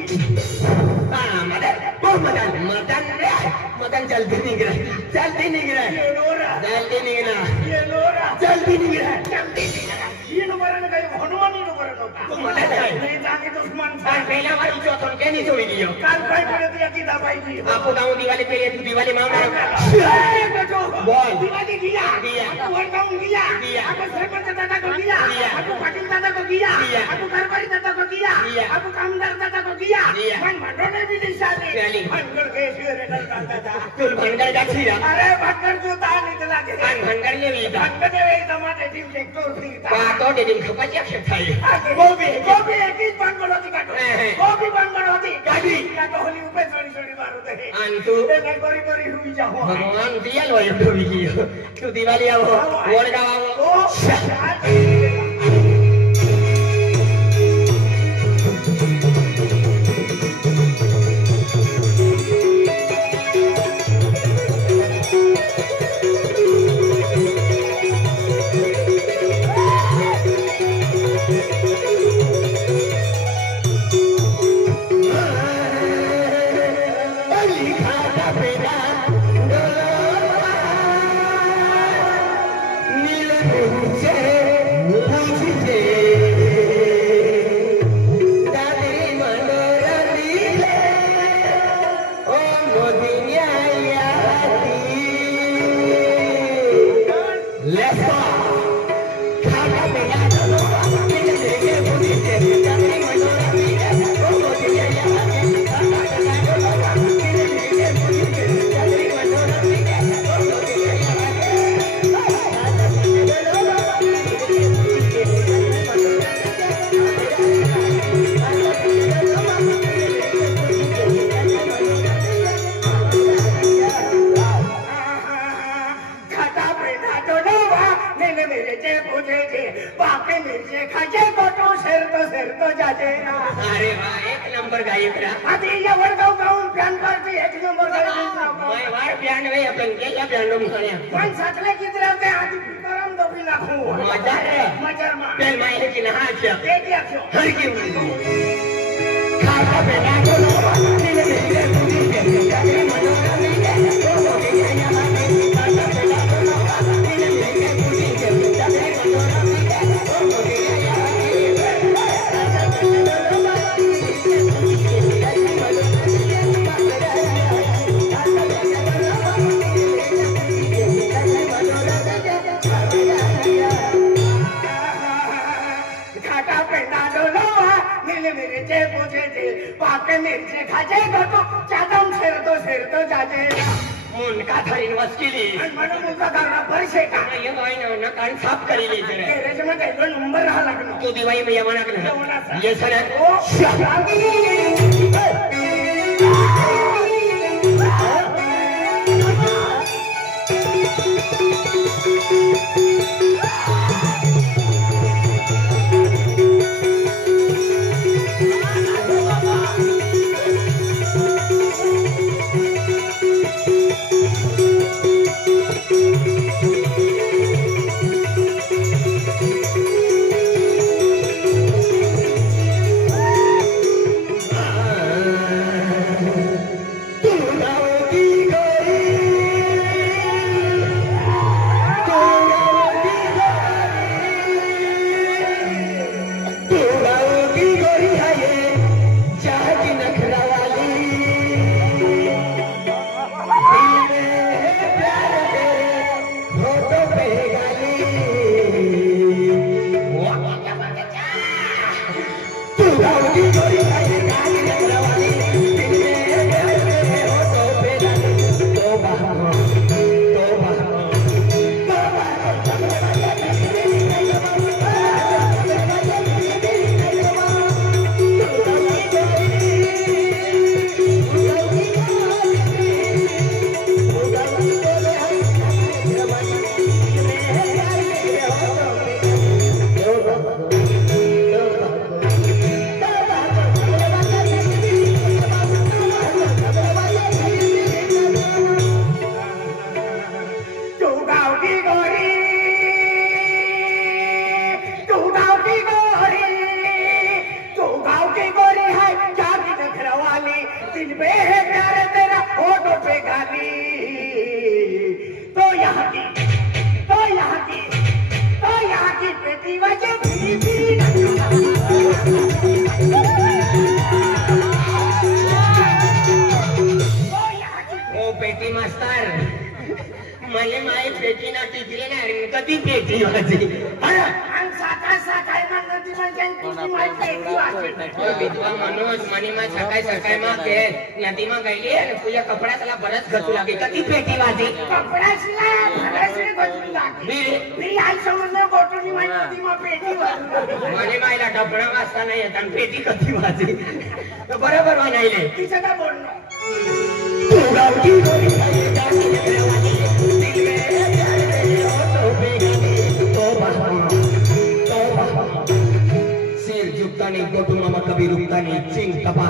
हाँ मदन वो मदन मदन मदन जल्दी निकल जल्दी निकल जल्दी निकल जल्दी निकल जल्दी निकल ये नंबर का हनुमान ही नंबर का मदन नहीं जाके दुश्मन काल पहला वाली चौथन के नहीं छोड़ी दियो काल भाई पड़े दिया की दवाई दी आपको गाँव दिवाली पे तू दिवाली मांगा बोल दिवाली दिया वर्गाऊं दिया आपको सरपंच दादा को दिया आपको पाटिल दादा को दिया आपको घरवाली दादा को दिया आपको कामदार दादा को दिया मन मंडोने भी नहीं शादी भंगर के शेर दादा तुल भंगर का छीरा अरे भंगर जो ता निकला के भंगर ने भी भंगर ने टमाटे टीम से तोड़ दी तो दे दिन खपा क्या खेताई वो भी एक ही भंगर होती का वो भी भंगर होती गाड़ी का तो होली ऊपर छोड़ी मारो दे अंतु मैं गोरी हुई जाऊं भगवान दिया लो ये तो भी तू दिवाली आओ वर्गा आओ अरे वाह एक नंबर गायक रहा आधी ये वर्गाव गाऊन प्यान करती एक नंबर गायक मैं वार प्यान वे अपन के या प्यान लोग खाने पण साचले की तरफ ते आधी करम दोबी लाखू मजा रे मजा मा पेल माय है कि नहा क्या दे दिया क्यों हर की खाता पे ना तो नीले नीले पूरी के जाके मनोरा नीले तो मोटी या माने खाता पे ना तो नीले नीले पूरी के जाके मनोरा नीले तो मोटी या पाके मिरचे खाजे तो चादम शेर तो जाजे मुनका धरीन वस्किली म्हणून मुका करना पैसे का ये भाई ना कान साफ करी ले जरे गॅरेज मध्ये एक नंबर हा लागलो तू दिवाळी में यमना के ये सर दिवाचे फिरी फिरी ओ पेटी मास्तर मला माय पेटी ना टिकले ना कधी पेटी वाजली विधवा माणूस मनी मा सकाळी सकाळी मग ते नदी मा गेली आणि तुझ्या कपड्याला बरंच घसू लागली कधी पेटी वाजली मनी मायला डबडा वाजता नाही येत आणि पेटी कधी वाजली बरोबर म्हणायले तिचं काय बोलणं सिर झुकता नहीं गोटू मामा कभी रुकता नहीं चिंग कपा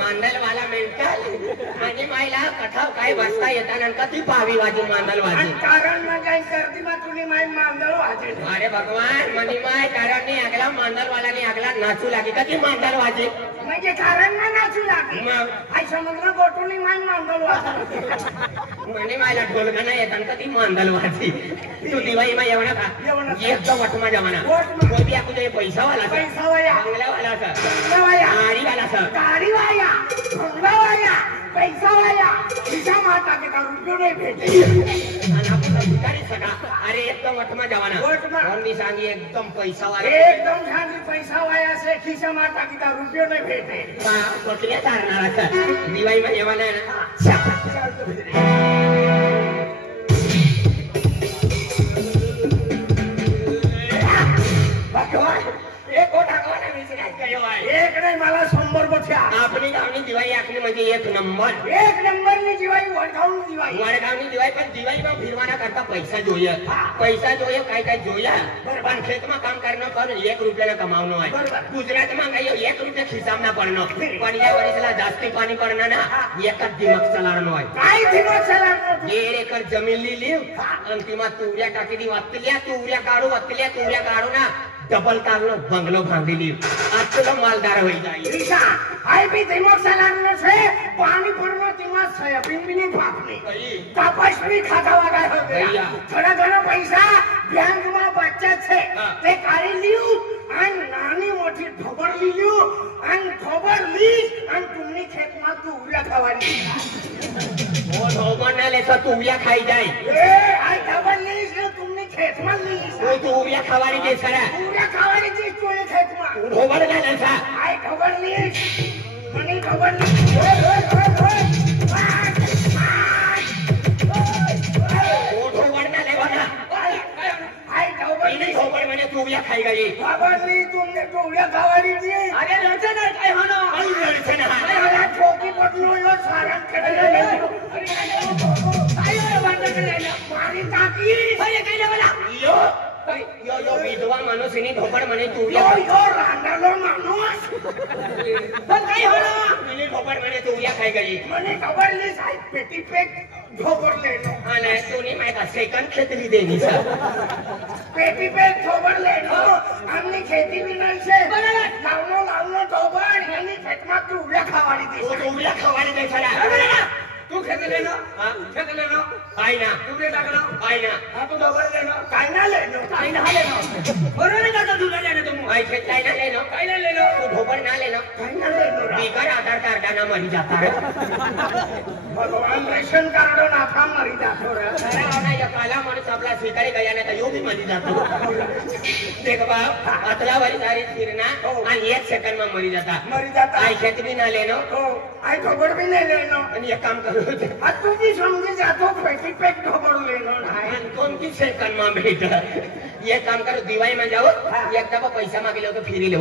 मांडल वाला मेंटल आणि मायला कठाव काय बसता येताना कधी पावी वाजी मांडल वाजी कारण माझ्या गर्दी मा तुनी माय मांडल वाजे अरे भगवान मनी माय कारण नाही आगला मांडल वाला नाही आगला नाचू लागे कधी मांडल वाजे म्हणजे कारण ना नाचू लागे मग आई समुद्र गोटुनी माय मांडल वाजे मनी मायला ढोलका नाही येताना कधी मांडल वाजी तू दिवाळी मा येवना का एकदम वटमा जमाना कोणती आपण ते पैसा वाला बंगला वाला गाडी वाला गाडी वाया बंगला वाया पैसा वाया खिसा माता के का रुपये नहीं भेटे आणि आपण भिकारी सका अरे एकदम वटमा जमाना कोणी सांगी एकदम पैसा वाला एकदम सांगी पैसा वाया से खिसा माता के का रुपये नहीं भेटे का बकरिया चारणार असं दिवाळी मा येवना एक नाही मला 100 बठ्या आपली गावनी दिवाळी आखली म्हणजे एक नंबर ની દિવાળી વડગાંવની દિવાળી वडगावनी दिवाळी पण दिवाळीમાં फिरवाना करता पैसा જોઈએ पैसा જોઈએ काय काय જોયા પણ ખેતમાં કામ કરનો પર 1 રૂપિયાનો કમાવનો હોય ગુજરાતમાં કયો 1 રૂપિયા ખિસ્સામાં પડનો પણ યા વર્ષલા જાસ્તી પાણી પડના ના એક જ દિમાગ ચલાવવાનો હોય काय दिमाग चलावनो 1 एकर जमीन લીલી અંતિમમાં તુરિયા કાકી દી તુરિયા કાઢો ના डबल काढलो बंगलो भांगी ली आजला मालदार होई जाई ईशा आई भी दिमाग चलावनो छे पानी पड़नो दिमाग सोयाबीन भी नहीं भागने कपास भी खाता वागा हो गया थोड़ा थोड़ा पैसा बैंक में बचत छे ते काढी लियू आणि नानी मोठी ढोबर लियू आणि ढोबर ली आणि तुम्ही खेत में तुरिया खावानी ओ ढोबर ना ले तो तुरिया खाई जाई ए आई ढोबर ली तुमने खेत में ली ओ तुरिया खावानी दे सरा तुरिया खावानी चीज तोले खेत में ढोबर ना ले सा आई ढोबर ली मनी ढोबर ली ओ ढोबर ना ले बना आई ढोबर ली ढोबर मैंने तुरिया खाई गई ढोबर ली तुमने तुरिया खावानी दी अरे लड़ते ना काय होनो आई लड़ते ना अरे ठोकी पटलो यो सारंग खेले काय वाटत नाही मारी टाकी अरे काय बोला यो विधवा माणूस इनी ढोबर म्हणे तुरिया यो रांडालो माणूस पण काय होनो इनी ढोबर म्हणे तुरिया खाई गई मने ढोबर ली साई पेटी पेट ढोबर लेनो आणि तूने माय का सेकंड खेतली देनी सा पेटी पेट ढोबर लेनो आमनी खेती भी नाही छे लावनो ढोबर आणि खेत में तुरिया खावानी दी तुरिया खावानी दे सरा तू खेळले ना खेळले ना काय ना तू ते टाकलं काय ना हा तू डबल लेनो काय ना लेनो बरोबर आहे का तुला लेनो तू काय काय ना लेनो काय ना लेनो तू ढोबळ ना लेनो काय ना लेनो बिगर आधार कार्डाना मरी जाता है भगवान रेशन कार्ड ना काम मरी जातो रे अरे आना या काला माणूस आपला स्वीकारी गया नाही तर यो भी मरी जातो देख बाप अतला वाली सारी फिरना आणि 1 सेकंड में मरी जाता आई खेत भी ना लेनो आई ढोबळ भी नहीं लेनो आणि एक काम करो आज तू जी समझी जातो पैकी पेट ढोबळ लेनो नाही कोण की सेकंड में भेट ये काम करो दिवाळी में जाओ एक दफा पैसा मागे लो तो फिरी ले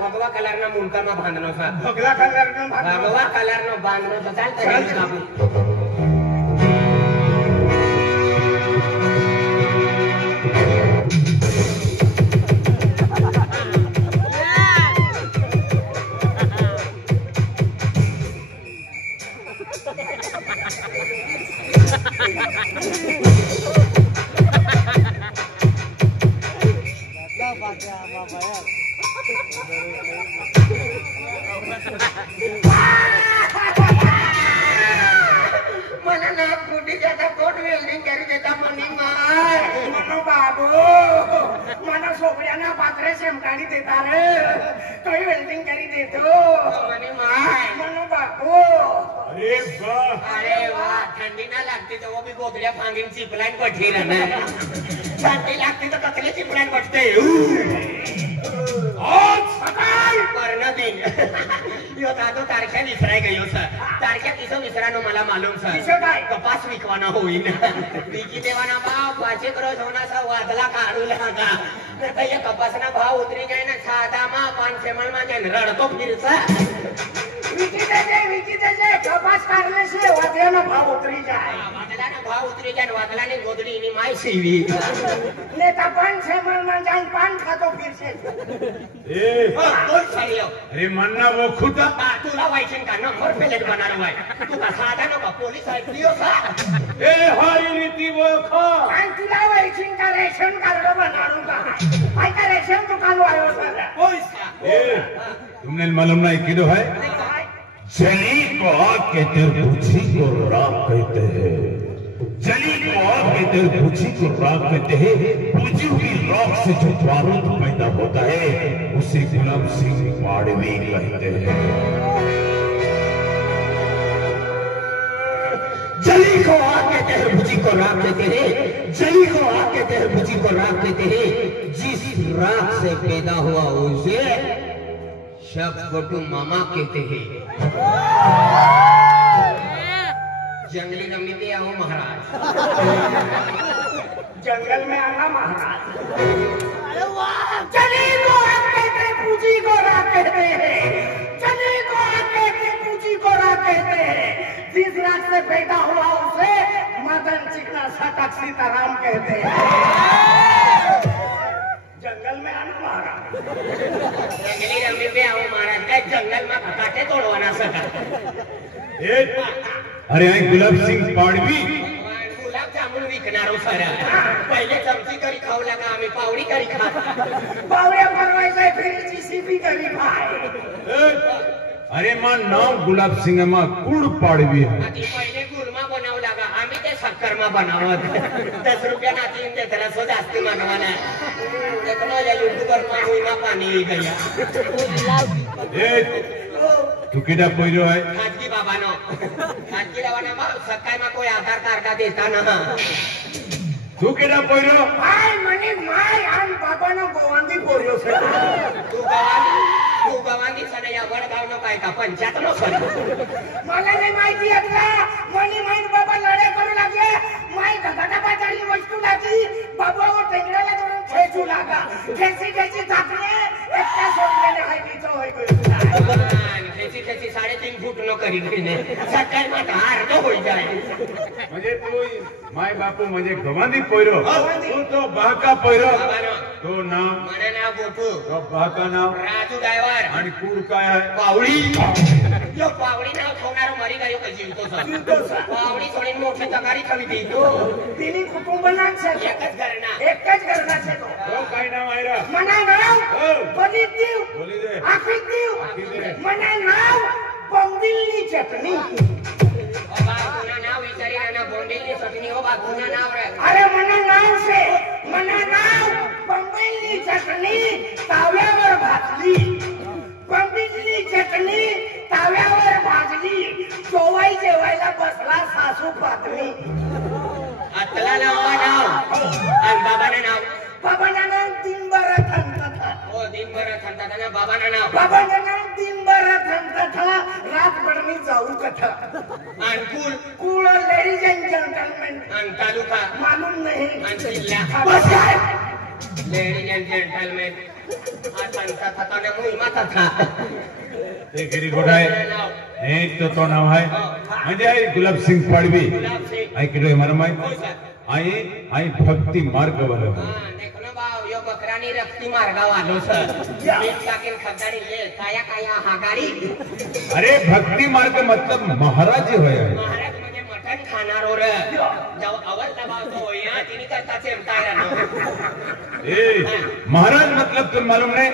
भगवा कलर ना मुंडका में बांधनो था भगवा कलर नो बांधनो तो चल कपास विकवाना होईन विकी देवाना भाव 5 करोड़ सोनाचा वादला काढू लागा नाही कपासना भाव उतरी जाय ना साधा मा 5 सेमल मा जन रडतो फिरसा विकी दे कपास काढले से वादलाना भाव उतरी जाय वादलाना भाव उतरी जाय वादलाने गोदडी नी माय सीवी नेता 5 सेमल मा जाय पान खातो फिरसे ए बोल सरियो अरे मन्ना वो खुदा तुला वायचिन का नंबर प्लेट बनार वाय तू का साधा नको पोलीस ऐकलियो का ए हरी रीति वो खा आणि तुला वायचिन का रेशन कार्ड बनारू का आई का रेशन दुकान वायो सर पैसा ए तुमने मालूम नहीं किदो है जली को आग कहते हैं बुझी को राख कहते हैं जली को आग कहते हैं बुझी को राख कहते हैं बुझी हुई राख से जो बारूद पैदा होता है उसे गुलाब सिंह माड़वी कहते हैं जली को आग कहते हैं बुझी को राख कहते हैं जली को आग कहते हैं बुझी को राख कहते हैं जिस राख से पैदा हुआ उसे शब गोटू मामा कहते हैं जंगली रमीते आओ महाराज जंगल में आना महाराज अरे वाह जली को आग कहते हैं पूजी को राख कहते हैं जली को आग कहते हैं पूजी को राख कहते हैं जिस रात से पैदा हुआ उसे मदन चिकना सटक सीताराम कहते हैं जंगल में आना महाराज जंगली रमीते आओ महाराज काय जंगल में काटे तोड़वाना सका अरे आई गुलाब सिंह पाडवी गुलाब जामुन विकणारो सारा पहिले चमची करी खाऊ लागा आम्ही पावडी करी खा पावड्या परवायचा फिरीची सीपी करी खाय अरे मां नाम गुलाब सिंह मा कुड पाडवी है आधी पहिले गुलमा बनाव लागा आम्ही ते शक्कर मा बनावत 10 रुपया ना तीन ते जरा सो जास्त मागवाना देखनो या यूट्यूबर मा हुईमा पाणी गया ए तू किडा कोइरो है खाजगी बाबानो खाजगी बाबाना मा सकाय मा कोई आधार कार्ड देता ना તું કેડા પોયરો માય મને માય આમ બાબાનો ગોવાંદી પોર્યો છે તું ગવાંગી છે ને યા વડગાવનો કાય કા પંચાયતનો છે મને નહીં માહિતી હતા મને માઈન બાબા લડે કરું લાગે માય ગધા બાજારની વસ્તુ લાગી બાબા ઓ ટેંગડા લાગો ખેંચું લાગા ખેંચી થાકને એકતા સોડને હાઈ દીધો હોય ગયો ખેંચી 3.5 ફૂટ નો કરી દઈને સટ્ટામાં હાર તો હોઈ જાય म्हणजे तू माय बापू म्हणजे गवांदी पोयरो तू तो बाका पोयरो तो नाव મને નામ ગોઠુ तो बाका नाव રાજુ ડાયવર आणि कूड काय आहे પાવડી યો પાવડી નાવ થોનારો મરી ગયો કે જીવતો છે પાવડી છોડીને મોટી તકારી થવી દીધો તેની કુટુંબના છે એક જ ઘરના છે તો तो काय नाव आहे रा મના નામ બની દીવ बोली दे આખી દીવ આખી દે. મના નામ પંગીલની ચટણી ઓ બાપુના નામ વિચારી એના બોંડીની ચટણી ઓ બાપુના નામ રે અરે મના નામ છે મના નામ પંગીલની ચટણી તાવ્યાवर ભાજલી પંગીલની ચટણી તાવ્યાवर ભાજલી ચોવાઈ જેવાયલા બસલા સાસુ પાતળી આટલા નામ અને બાબાના નામ બાબાના નામ દિનભર થનતા ઓ દિનભર થતા તને બાબાના નામ બાબાના નામ દિનભર થનતા રાતભરની જાવું કથા અનકુલ કુળ લેડીઝ એન્ડ જેન્ટલમેન અન તાલુકા માલુમ નહીં અન જિલ્લા બસ સાહેબ લેડીઝ એન્ડ જેન્ટલમેન આ સંતા થતા ને મુઈમાં થતા ते गिरी गोडाय एक तो नाव आहे म्हणजे आई गुलाब सिंग पाडवी आई किडो मला माहित आई भक्ती मार्ग वाला હા દેખનો બાવ યો બકરાની રક્તિ માર્ગાવાલો છે એક સાકેલ ખગડાની લે કાયા કાયા હાગાડી अरे भक्ती मार्ग मतलब महाराज होय મહારાજ મને મટન ખાનારો રે જવ અવલ દબાવતો હોય યા તેની કરતા ચેમતા રહેનો ए महाराज मतलब तुम मालूम नहीं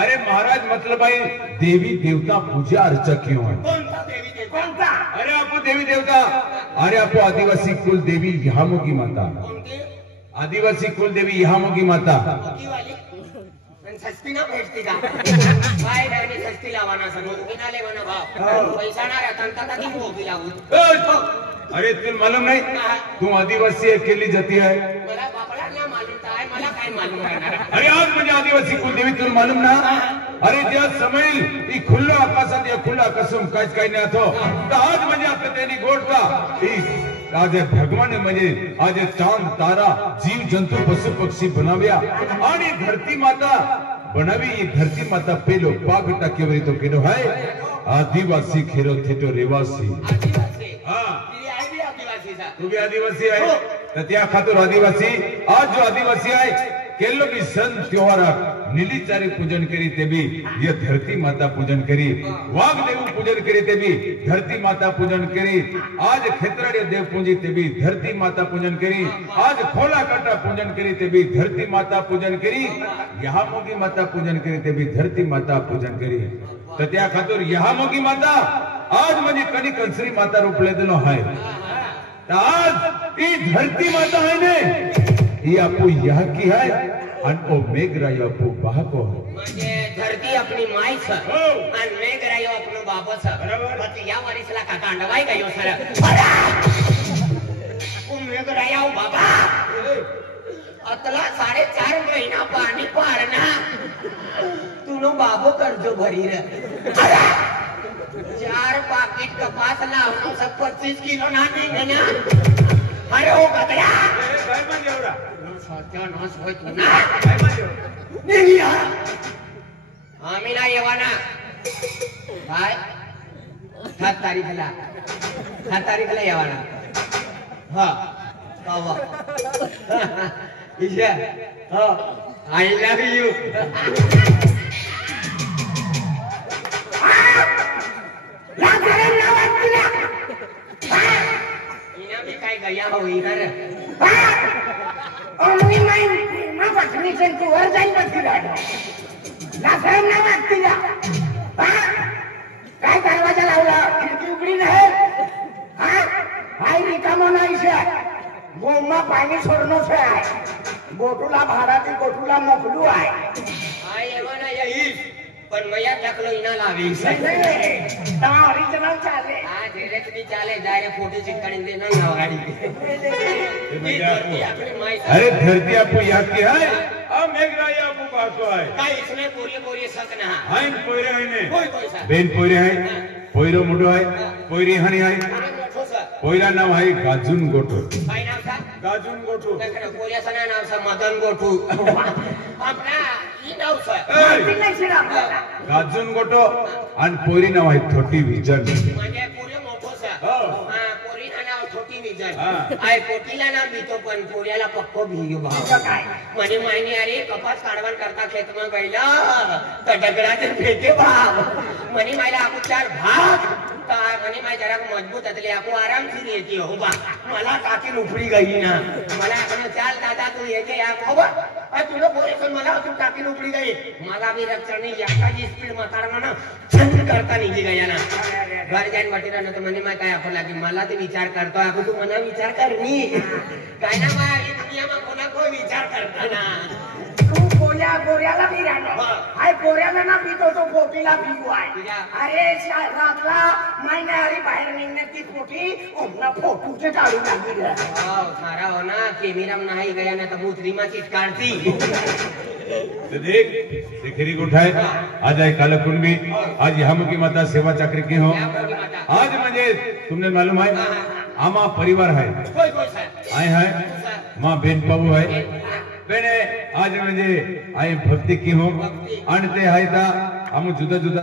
अरे महाराज मतलब आई देवी देवता पूजा अर्चा क्यों है કોણતા દેવી દેવતા કોણતા अरे आपको देवी देवता अरे आपको आदिवासी कुल देवी यहामो की माता કોણતી आदिवासी कुल देवी यहामो की माता ઓકી વાલી અને સસ્તી ના ભેટતી કા ભાઈ બહેની સસ્તી લાવવાના છે રોકી ના લેવાના ભાવ પૈસા ના રહેતા તંતા કી મોગી લાવું अरे तुम मालूम नहीं तू आदिवासी अकेली जाती है मला बापला ना मालूम आहे मला काय मालूम राहणार अरे आज म्हणजे आदिवासी कुलदेवी तुला मालूम ना अरे त्या समय ही खुल्ल्या आकाशात या खुल्ल्या आकाशून काहीच काही नाही आतो तर आज म्हणजे आपल्या त्यांनी गोठला आज भगवान म्हणजे आज चांद तारा जीव जंतु पशु पक्षी बनाव्या आणि धरती माता बनावी ही धरती माता पेलो पाग टाकेवरी तो केलो है आदिवासी खेरो थेटो रेवासी आदिवासी हा ती आहे बी आदिवासीचा तू भी आदिवासी आहे तर त्या खातूर आदिवासी आज जो आदिवासी आहे केलो भी सन त्योहार नीली चारी पूजन करी ते भी ये धरती माता पूजन करी वाघ देव पूजन करी ते भी धरती माता पूजन करी आज खेतराड़े देव पूजी ते भी धरती माता पूजन करी आज खोला काटा पूजन करी ते भी धरती माता पूजन करी यहाँ मोगी माता पूजन करी ते भी धरती माता पूजन करी तर त्या खातूर यहाँ मोगी माता आज म्हणजे कधी कंसरी माता रूप लेदलो आहे आज ही धरती माता है ने ये आपको यहाँ की है और ओ मेघराय आपको बाको है म्हणजे धरती आपली माई छ आणि मेघरायो आपलो बाबा छ मग या वरीसला का तांडवाय गयो सर ओ मेघरायो बाबा अतला 4.5 महीना पाणी पारना तुनो बाबो कर्जो भरी रे 4 पाकिट कपास लावनो सब 25 किलो ना निघना अरे ओ गदरा काय म्हणजे एवढा सत्या नाश होय तू ना काय म्हणजे नहीं यार आम्ही ना येवाना काय 7 तारीखला येवाना हा कावा इशा हा आई लव यू इना भी काय गया हो इधर मी मा पत्नी तू वर जाईल नक्की लाखम ना वाटती काय दरवाजा लावला खिडकी उघडी नाही हाय रिकामो नाही शे गोमा पाणी सोडणं छे गोटूला भाडाती गोटूला मोकलू आहे आई येवाना येईस पण मया टाकलो इना लावीस ओरिजिनल चाले हा धीरे से चाले जाए फोटो चिपकाने देना ना गाड़ी अरे धरती आपको याद किया है अब मेघराज आपको बातो है काय इसमें पूरी सक ना हाय पोयरे है ने कोई सा बेन पोयरे है पोयरो मुडो है पोयरी हनी है मोठो सा पोयरा नाम है गाजुन गोठो काय नाम सा गाजुन गोठो नकर पोरिया सना नाम सा मदन गोठू आपला ई नाव सा नाही शिरा आपल्याला. गाजुन गोठो आणि पोयरी नाव आहे छोटी विजन म्हणजे पुरे मोठो सा हो. पोरी नाव छोटी विजन हा. आय पोटीला नाव भीतो पण पोऱ्याला पक्को भियो भाव काय म्हणे मायने अरे कपास काढवण करता खेतमा गईला तर दगडाचे फेके भाव म्हणे मायला आपू चार भाग काय म्हणे माय जरा मजबूत असले आपू आराम से येते हो बा मला टाकी उपडी गई ना मला आपण चाल दादा तू येते या हो बा तुला बोलेसन मला तू टाकी उपडी गई मला भी रक्षण नाही एकाची स्पीड म्हातारा ना चंद करता निघी गया ना घर जाईन वाटेला ना तर म्हणे माय काय आपण लागे मला ते विचार करतो आपण तू मना विचार कर नी काय ना मा ही दुनियामा कोणा कोई विचार करता ना तू गोऱ्याला भी राहतो हाय गोऱ्याला ना भीतो तो पोटीला भिगू आहे अरे रातला मायने अरे बाहेर निघण्याची पोटी ओमना फोटूचे काढून लागली सारा हो ना केमिराम नाही गया ना तर मुद्रिमा चिटकाडती तो देख खरी उठाए आज आए काला कुंभी आज हम की माता सेवा चक्र की हो आज म्हणजे तुमने मालूम है आमा परिवार है कोई सा आए हैं माँ बेन बाबू है बेने आज म्हणजे आई भक्ती की हो आणि ते आहे ता हम जुदा जुदा